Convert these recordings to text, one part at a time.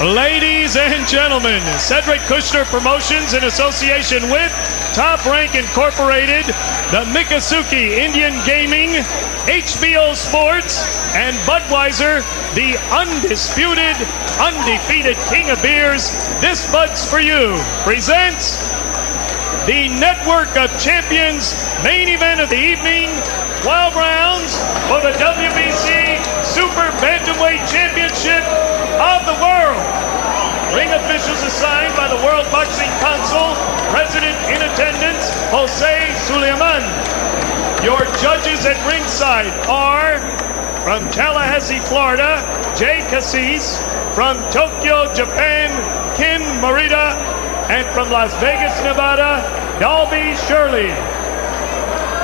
Ladies and gentlemen, Cedric Kushner Promotions in association with Top Rank Incorporated, the Miccosukee Indian Gaming, HBO Sports, and Budweiser, the undisputed, undefeated king of beers, This Bud's For You, presents the Network of Champions main event of the evening, 12 rounds for the WBC Super Bantamweight Championship of the world. Ring officials assigned by the World Boxing Council, President in attendance, Jose Suleiman. Your judges at ringside are from Tallahassee, Florida, Jay Cassis, from Tokyo, Japan, Ken Morita, and from Las Vegas, Nevada, Dalby Shirley.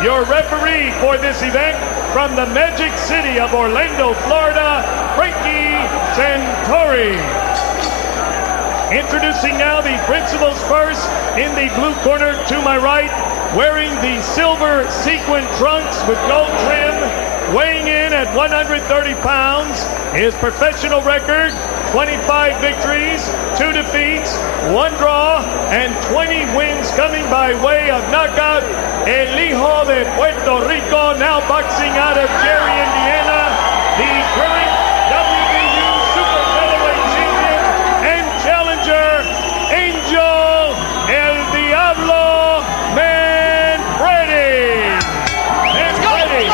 Your referee for this event from the Magic City of Orlando, Florida, Frankie Santori. Introducing now the principals first in the blue corner to my right, wearing the silver sequin trunks with gold trim, weighing in at 130 pounds, his professional record, 25 victories, 2 defeats, 1 draw, and 20 wins coming by way of knockout. El Hijo de Puerto Rico, now boxing out of Gary, Indiana, the current WBU Super Featherweight Champion and challenger, Angel El Diablo Manfredy. Manfredy.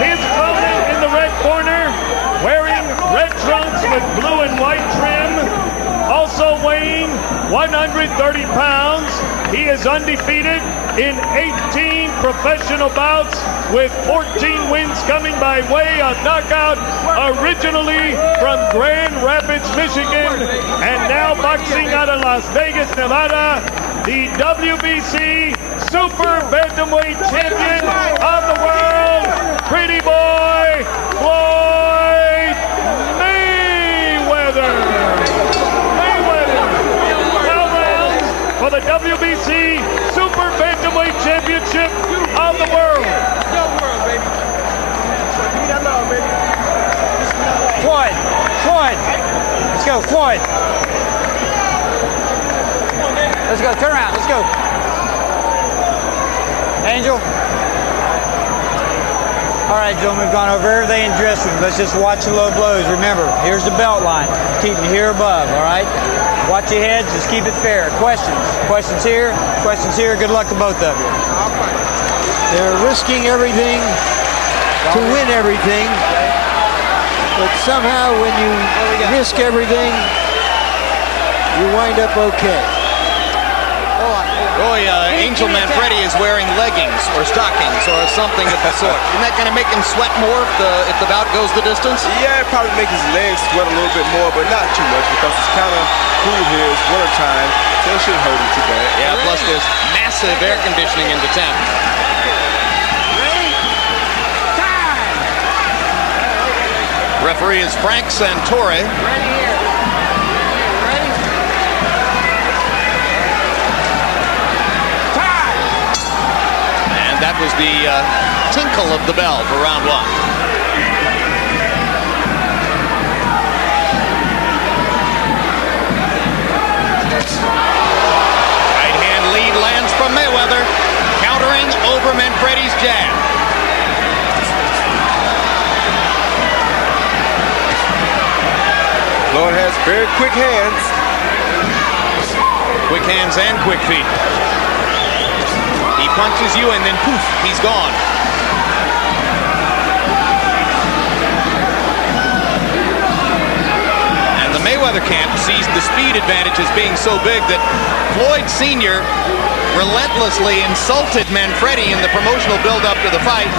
His opponent in the red corner, wearing red trunks with blue and white trim, also weighing 130 pounds. He is undefeated in 18 professional bouts with 14 wins coming by way of knockout, originally from Grand Rapids, Michigan, and now boxing out of Las Vegas, Nevada, the WBC Super Bantamweight Champion of the world, pretty boy, Floyd Mayweather. For the WBC Super Bantamweight Championship of the world. Floyd. Let's go, Floyd. Let's go, turn around, let's go. Angel. All right, gentlemen, we've gone over everything in dressing room. Let's just watch the low blows. Remember, here's the belt line. Keep them here above, all right? Watch your heads, just keep it fair. Questions? Questions here, questions here. Good luck to both of you. They're risking everything to win everything, but somehow when you risk everything, you wind up okay. Boy, Angel Manfredy is wearing leggings or stockings or something of the sort. Isn't that going to make him sweat more if the bout goes the distance? Yeah, it probably make his legs sweat a little bit more, but not too much because it's kind of cool here. It's winter time, so it shouldn't hurt him too bad. Yeah, plus there's massive air conditioning in the tent. Referee is Frank Santori. That was the tinkle of the bell for round 1. Right hand lead lands from Mayweather, countering over Manfredy's jab. Floyd has very quick hands. Quick hands and quick feet. He punches you and then poof, he's gone. And the Mayweather camp sees the speed advantage as being so big that Floyd Sr. relentlessly insulted Manfredy in the promotional build-up to the fight.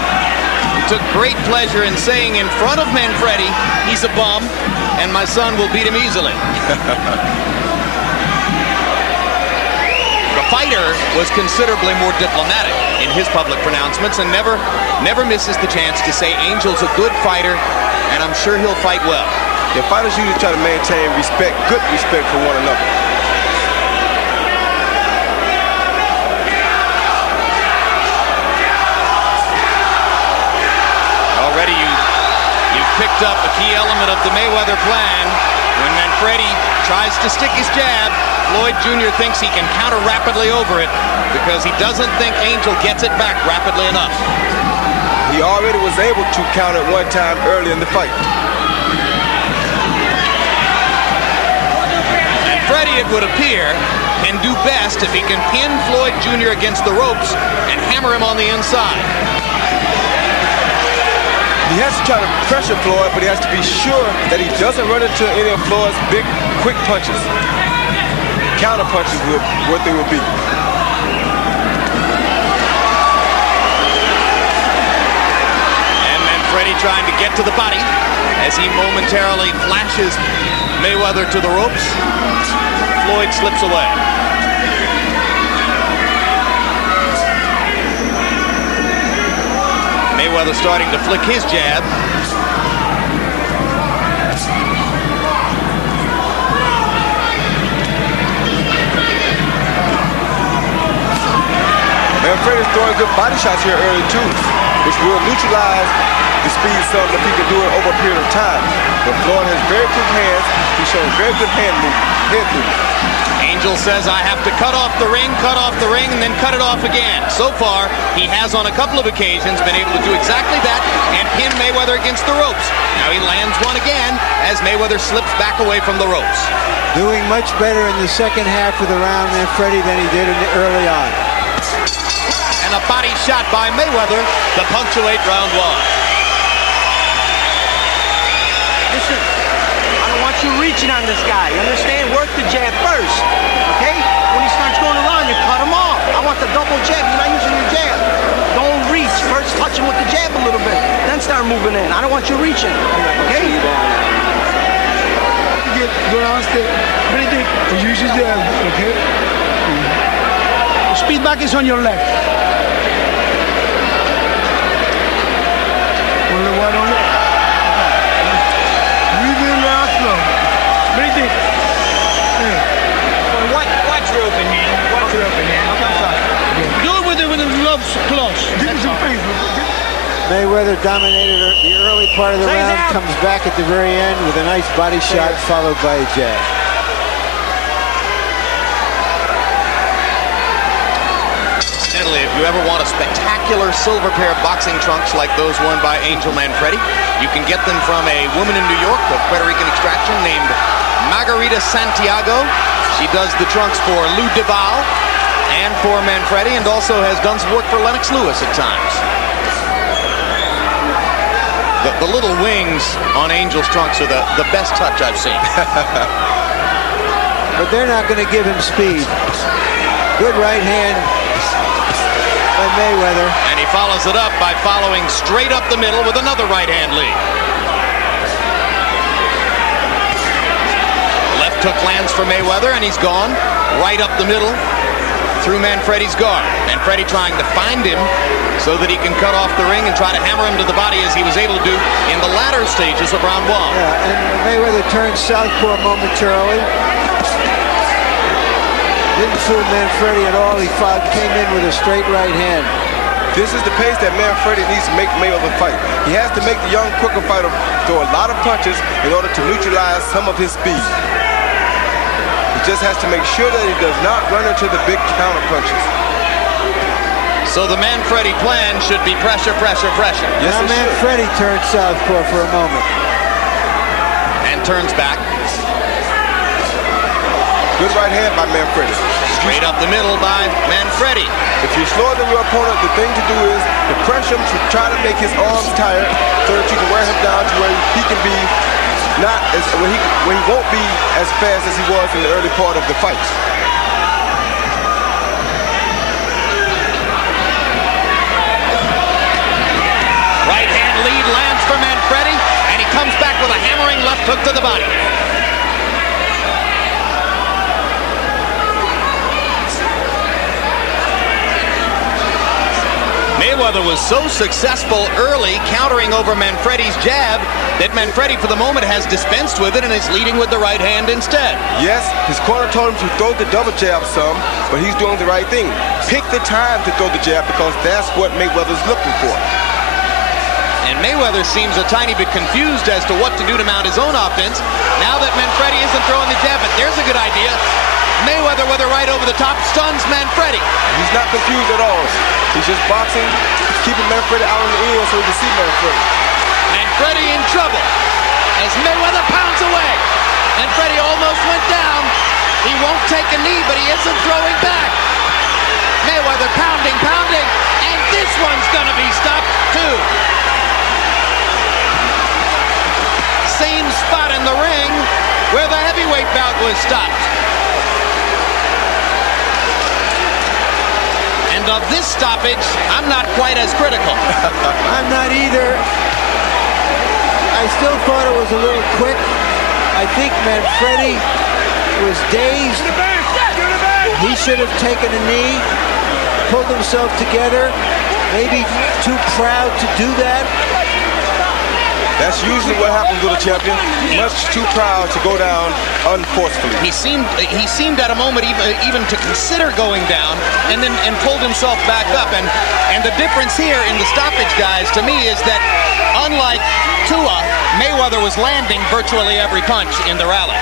He took great pleasure in saying in front of Manfredy, he's a bum, and my son will beat him easily. The fighter was considerably more diplomatic in his public pronouncements and never misses the chance to say Angel's a good fighter, and I'm sure he'll fight well. The fighters usually try to maintain respect, good respect for one another. Already you've picked picked up a key element of the Mayweather plan. When Manfredy tries to stick his jab, Floyd Jr. thinks he can counter rapidly over it because he doesn't think Angel gets it back rapidly enough. He already was able to counter it one time early in the fight. Manfredy, it would appear, can do best if he can pin Floyd Jr. against the ropes and hammer him on the inside. He has to try to pressure Floyd, but he has to be sure that he doesn't run into any of Floyd's big, quick punches. Counter punches will what they will be. And Manfredy trying to get to the body as he momentarily flashes Mayweather to the ropes. Floyd slips away. Mayweather starting to flick his jab. Manfredy's throwing good body shots here early too, which will neutralize the speed some if he can do it over a period of time. But Floyd has very quick hands. He's showing very good head movement. Angel says, I have to cut off the ring, and then cut it off again. So far, he has on a couple of occasions been able to do exactly that and pin Mayweather against the ropes. Now he lands one again as Mayweather slips back away from the ropes. Doing much better in the second half of the round, Manfredy, than he did early on. And a body shot by Mayweather to punctuate round one. Listen, I don't want you reaching on this guy. You understand? Work the jab first, okay? When he starts going around, you cut him off. I want the double jab. You're not using your jab. Don't reach. First touch him with the jab a little bit. Then start moving in. I don't want you reaching, okay? Go downstairs. Breathing. Use your jab, okay? Speed back is on your left. Only one on it. Breathe in now slow. Breathe in. Watch your open hand. Watch your open hand. Do it with the gloves close. Give me some pace. Mayweather dominated the early part of the round, comes back at the very end with a nice body shot followed by a jab. Incidentally, if you ever want a spectacular silver pair of boxing trunks like those worn by Angel Manfredy, you can get them from a woman in New York of Puerto Rican extraction named Margarita Santiago. She does the trunks for Lou Duval and for Manfredy, and also has done some work for Lennox Lewis at times. The little wings on Angel's trunks are the best touch I've seen. But they're not going to give him speed. Good right hand by Mayweather. And he follows it up by following straight up the middle with another right hand lead. Left hook lands for Mayweather, and he's gone right up the middle through Manfredy's guard. Manfredy trying to find him so that he can cut off the ring and try to hammer him to the body as he was able to do in the latter stages of round one. Yeah, and Mayweather turned southpaw momentarily. Didn't fool Manfredy at all. He came in with a straight right hand. This is the pace that Manfredy needs to make Mayweather fight. He has to make the young, quicker fighter throw a lot of punches in order to neutralize some of his speed. He just has to make sure that he does not run into the big counter punches. So the Manfredy plan should be pressure, pressure, pressure. Yes, now Manfredy turned southpaw for a moment. And turns back. Good right hand by Manfredy. Straight up the middle by Manfredy. If you're slower than your opponent, the thing to do is to pressure him to try to make his arms tired so that you can wear him down to where he can be not as where he won't be as fast as he was in the early part of the fight. Right hand lead lands for Manfredy, and he comes back with a hammering left hook to the body. Mayweather was so successful early countering over Manfredy's jab that Manfredy for the moment has dispensed with it and is leading with the right hand instead. Yes, his corner told him to throw the double jab some, but he's doing the right thing. Pick the time to throw the jab because that's what Mayweather's looking for. And Mayweather seems a tiny bit confused as to what to do to mount his own offense. Now that Manfredy isn't throwing the jab, but there's a good idea. Mayweather with a right over the top stuns Manfredy. He's not confused at all. He's just boxing, keeping Manfredy out in the ear so he can see Manfredy. Manfredy in trouble as Mayweather pounds away. Manfredy almost went down. He won't take a knee, but he isn't throwing back. Mayweather pounding, and this one's gonna be stopped too. Same spot in the ring where the heavyweight bout was stopped. And of this stoppage, I'm not quite as critical. I'm not either. I still thought it was a little quick. I think Manfredy was dazed. He should have taken a knee, pulled himself together, maybe too proud to do that. That's usually what happens with a champion. Much too proud to go down unforcefully. He seemed at a moment even to consider going down, and pulled himself back up. And the difference here in the stoppage, guys, to me is that unlike Tua, Mayweather was landing virtually every punch in the rally.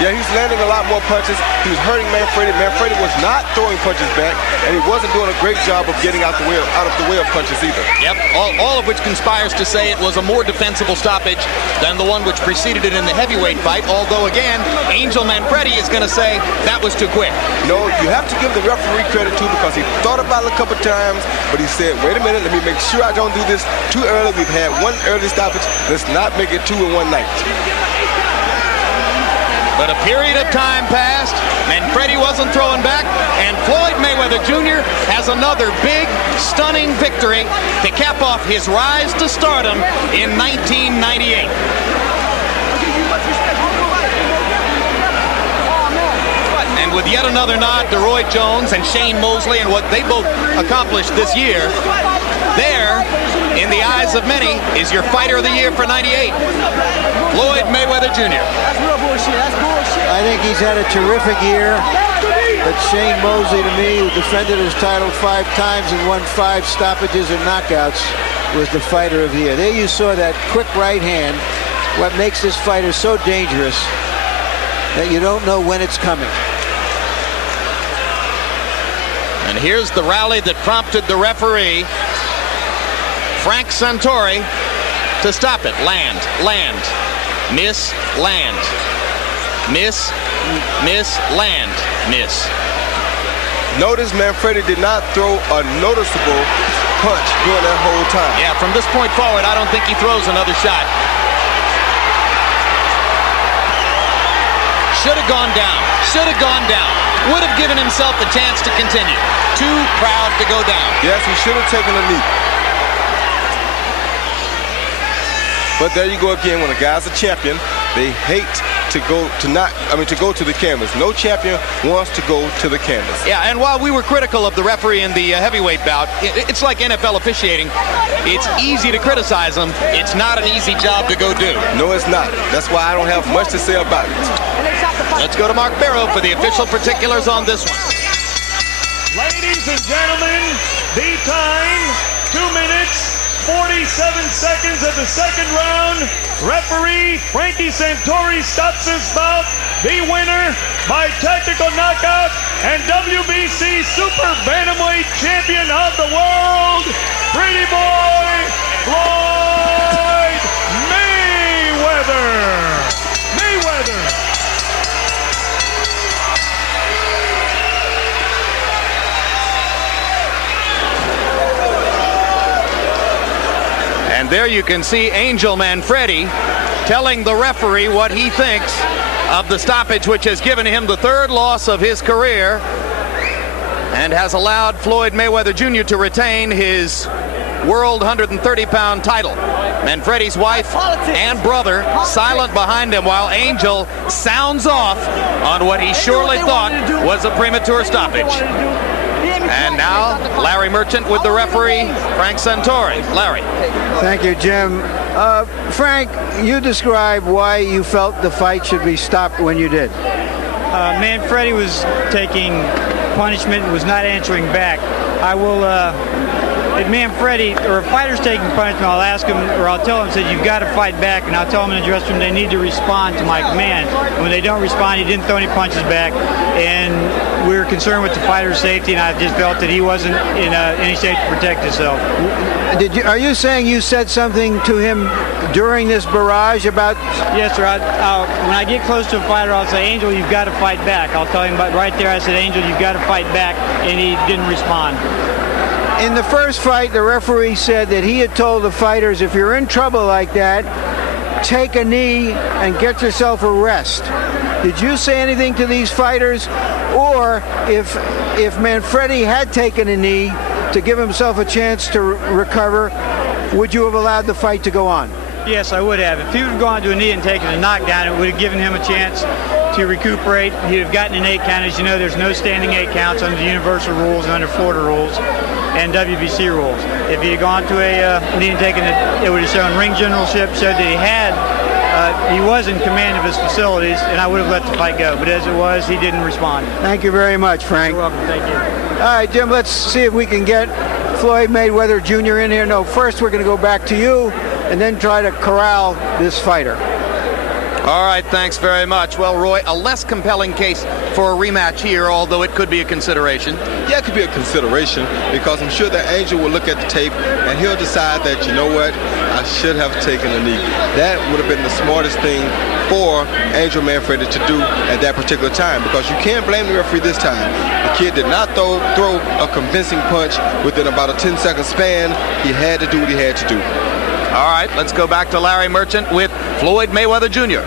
Yeah, he's landing a lot more punches. He was hurting Manfredy. Manfredy was not throwing punches back, and he wasn't doing a great job of getting out of the way of punches either. Yep, all of which conspires to say it was a more defensible stoppage than the one which preceded it in the heavyweight fight, although again, Angel Manfredy is going to say that was too quick. No, you have to give the referee credit too, because he thought about it a couple times, but he said, wait a minute, let me make sure I don't do this too early. We've had one early stoppage. Let's not make it two in one night. But a period of time passed, Manfredy wasn't throwing back, and Floyd Mayweather Jr. has another big, stunning victory to cap off his rise to stardom in 1998. And with yet another nod to Roy Jones and Shane Mosley and what they both accomplished this year, there, in the eyes of many, is your fighter of the year for 98, Floyd Mayweather Jr. I think he's had a terrific year, but Shane Mosley, to me, who defended his title 5 times and won 5 stoppages and knockouts, was the fighter of the year. There you saw that quick right hand, what makes this fighter so dangerous that you don't know when it's coming. And here's the rally that prompted the referee, Frank Santori, to stop it. Land, miss, land. Miss, land, miss. Notice Manfredy did not throw a noticeable punch during that whole time. Yeah, from this point forward, I don't think he throws another shot. Should have gone down. Would have given himself the chance to continue. Too proud to go down. Yes, he should have taken a knee. But there you go again. When a guy's a champion, they hate to go to the canvas. No champion wants to go to the canvas. Yeah, and while we were critical of the referee in the heavyweight bout, it's like NFL officiating. It's easy to criticize them. It's not an easy job to go do. No, it's not. That's why I don't have much to say about it. Let's go to Mark Barrow for the official particulars on this one. Ladies and gentlemen, the time, 2 minutes, 47 seconds of the second round. Referee Frankie Santori stops this bout. The winner by technical knockout and WBC Super Bantamweight Champion of the World, Pretty Boy Floyd Mayweather. And there you can see Angel Manfredy telling the referee what he thinks of the stoppage, which has given him the 3rd loss of his career and has allowed Floyd Mayweather Jr. to retain his world 130-pound title. Manfredy's wife and brother silent behind him while Angel sounds off on what he surely thought was a premature stoppage. And now, Larry Merchant with the referee, Frank Santori. Larry. Thank you, Jim. Frank, you describe why you felt the fight should be stopped when you did. Manfredy was taking punishment and was not answering back. I will if Manfredy or a fighter's taking punishment, I'll ask him or I'll tell him, said, you've got to fight back, and I'll tell him in the dressing room they need to respond to my command. And when they don't respond, he didn't throw any punches back, and we were concerned with the fighter's safety, and I just felt that he wasn't in any shape to protect himself. Are you saying you said something to him during this barrage about? Yes, sir. When I get close to a fighter, I'll say, Angel, you've got to fight back. I'll tell him, but right there, I said, Angel, you've got to fight back, and he didn't respond. In the first fight, the referee said that he had told the fighters, if you're in trouble like that, take a knee and get yourself a rest. Did you say anything to these fighters? Or if Manfredy had taken a knee to give himself a chance to recover, would you have allowed the fight to go on? Yes, I would have. If he would have gone to a knee and taken a knockdown, it would have given him a chance to recuperate. He'd have gotten an 8 count. As you know, there's no standing 8 counts under the universal rules and under Florida rules and WBC rules. If he had gone to a knee and taken it, it would have shown ring generalship, showed that he was in command of his facilities, and I would have let the fight go. But as it was, he didn't respond. Thank you very much, Frank. You're welcome. Thank you. All right, Jim, let's see if we can get Floyd Mayweather Jr. in here. No, first we're going to go back to you and then try to corral this fighter. All right, thanks very much. Well, Roy, a less compelling case for a rematch here, although it could be a consideration. Yeah, it could be a consideration because I'm sure that Angel will look at the tape and he'll decide that, you know what, I should have taken a knee. That would have been the smartest thing for Angel Manfredy to do at that particular time, because you can't blame the referee this time. The kid did not throw a convincing punch within about a 10-second span. He had to do what he had to do. All right, let's go back to Larry Merchant with Floyd Mayweather Jr.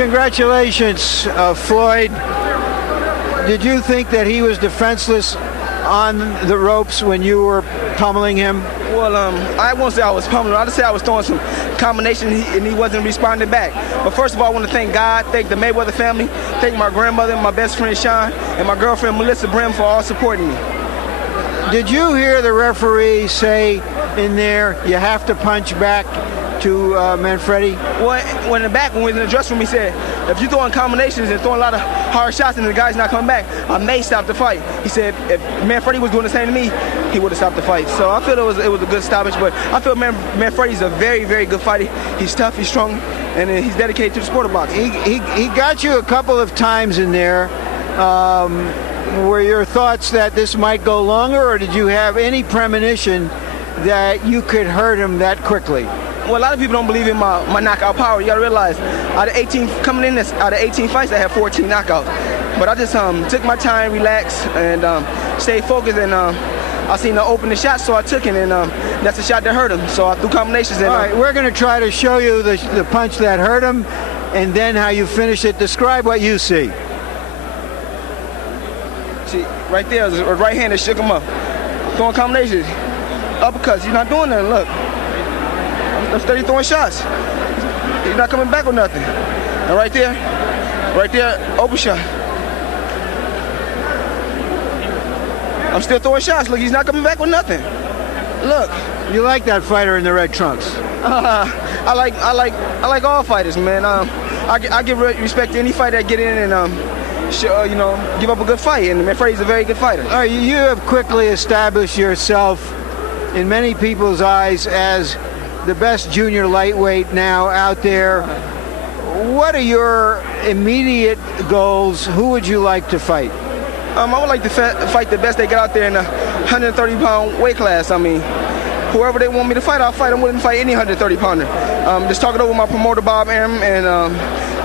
Congratulations, Floyd. Did you think that he was defenseless on the ropes when you were pummeling him? Well, I won't say I was pummeling. I'll just say I was throwing some combination and he wasn't responding back. But first of all, I want to thank God, thank the Mayweather family, thank my grandmother, my best friend Sean, and my girlfriend Melissa Brim for all supporting me. Did you hear the referee say in there, you have to punch back to Manfredy? Well, when in the back, when we was in the dressing room, he said, if you're throwing combinations and throwing a lot of hard shots and the guy's not coming back, I may stop the fight. He said, if Manfredy was doing the same to me, he would have stopped the fight. So I feel it was a good stoppage, but I feel Manfredy's a very, very good fighter. He's tough, he's strong, and he's dedicated to the sport of boxing. He got you a couple of times in there. Were your thoughts that this might go longer, or did you have any premonition that you could hurt him that quickly? Well, a lot of people don't believe in my knockout power. You got to realize, out of 18 fights, I had 14 knockouts. But I just took my time, relaxed, and stayed focused. And I seen the open the shot, so I took it, and that's the shot that hurt him. So I threw combinations. And, all right, we're going to try to show you the punch that hurt him, and then how you finish it. Describe what you see. See, right there, a right hand that shook him up. Throwing combinations, uppercuts. He's not doing nothing. Look. I'm steady throwing shots. He's not coming back with nothing. And right there, open shot. I'm still throwing shots. Look, he's not coming back with nothing. Look. You like that fighter in the red trunks? I like all fighters, man. I give respect to any fighter that get in and give up a good fight. And Manfredy's a very good fighter. All right, you have quickly established yourself in many people's eyes as the best junior lightweight now out there. What are your immediate goals? Who would you like to fight? I would like to fight the best they got out there in the 130-pound weight class. I mean, whoever they want me to fight, I'll fight. I'm willing to fight any 130-pounder. Just talk it over with my promoter, Bob Arum, and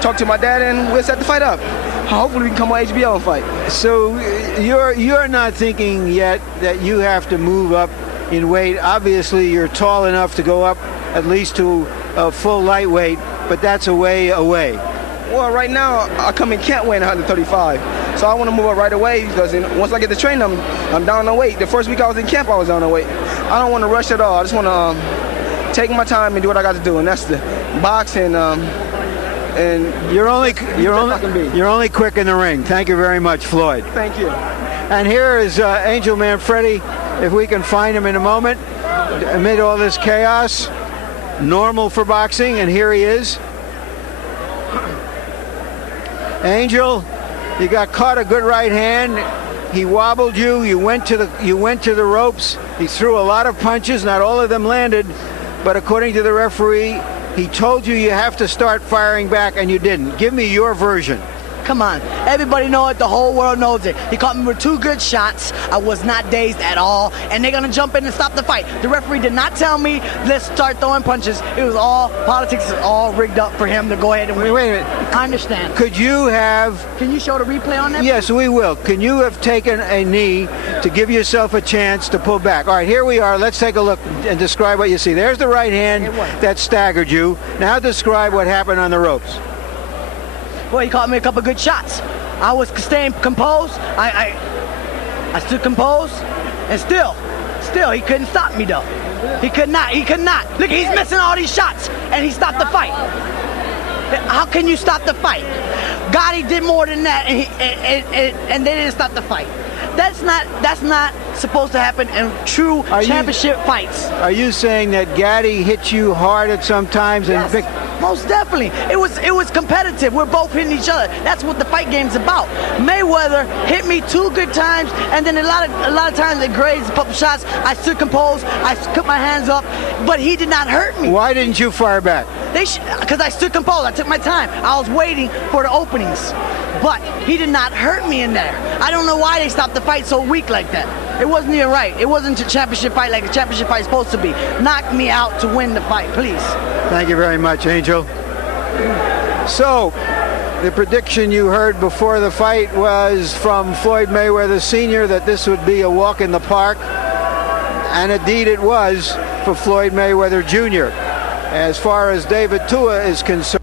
talk to my dad, and we'll set the fight up. Hopefully we can come on HBO and fight. So you're not thinking yet that you have to move up in weight. Obviously, you're tall enough to go up at least to a full lightweight, but that's a way away. Well, right now, I come in camp weighing 135, so I want to move up right away because once I get to training, I'm down on weight. The first week I was in camp, I was down on weight. I don't want to rush at all. I just want to take my time and do what I got to do, and that's the box and you're only quick in the ring. Thank you very much, Floyd. Thank you. And here is Angel Manfredy. If we can find him in a moment, amid all this chaos, normal for boxing, and here he is. Angel, you got caught a good right hand. He wobbled you. You went to the ropes. He threw a lot of punches. Not all of them landed, but according to the referee, he told you you have to start firing back, and you didn't. Give me your version. Come on. Everybody knows it. The whole world knows it. He caught me with 2 good shots. I was not dazed at all. And they're going to jump in and stop the fight. The referee did not tell me, let's start throwing punches. It was all politics. Is all rigged up for him to go ahead and win. Wait a minute. I understand. Could you have... Can you show the replay on that? Yes, we will. Can you have taken a knee to give yourself a chance to pull back? All right, here we are. Let's take a look and describe what you see. There's the right hand that staggered you. Now describe what happened on the ropes. Well, he caught me a couple good shots. I was staying composed. I stood composed, and still, he couldn't stop me though. He could not. Look, he's missing all these shots, and he stopped the fight. How can you stop the fight? Gotti did more than that, and they didn't stop the fight. That's not supposed to happen in true championship fights. Are you saying that Gatti hit you hard at some times? Yes, most definitely. It was competitive. We're both hitting each other. That's what the fight game's about. Mayweather hit me 2 good times, and then a lot of times it grazed a couple shots. I stood composed. I put my hands up, but he did not hurt me. Why didn't you fire back? Because I stood composed. I took my time. I was waiting for the openings. But he did not hurt me in there. I don't know why they stopped the fight so weak like that. It wasn't even right. It wasn't a championship fight like a championship fight is supposed to be. Knock me out to win the fight, please. Thank you very much, Angel. So, the prediction you heard before the fight was from Floyd Mayweather Sr. that this would be a walk in the park. And indeed it was for Floyd Mayweather Jr. As far as David Tua is concerned,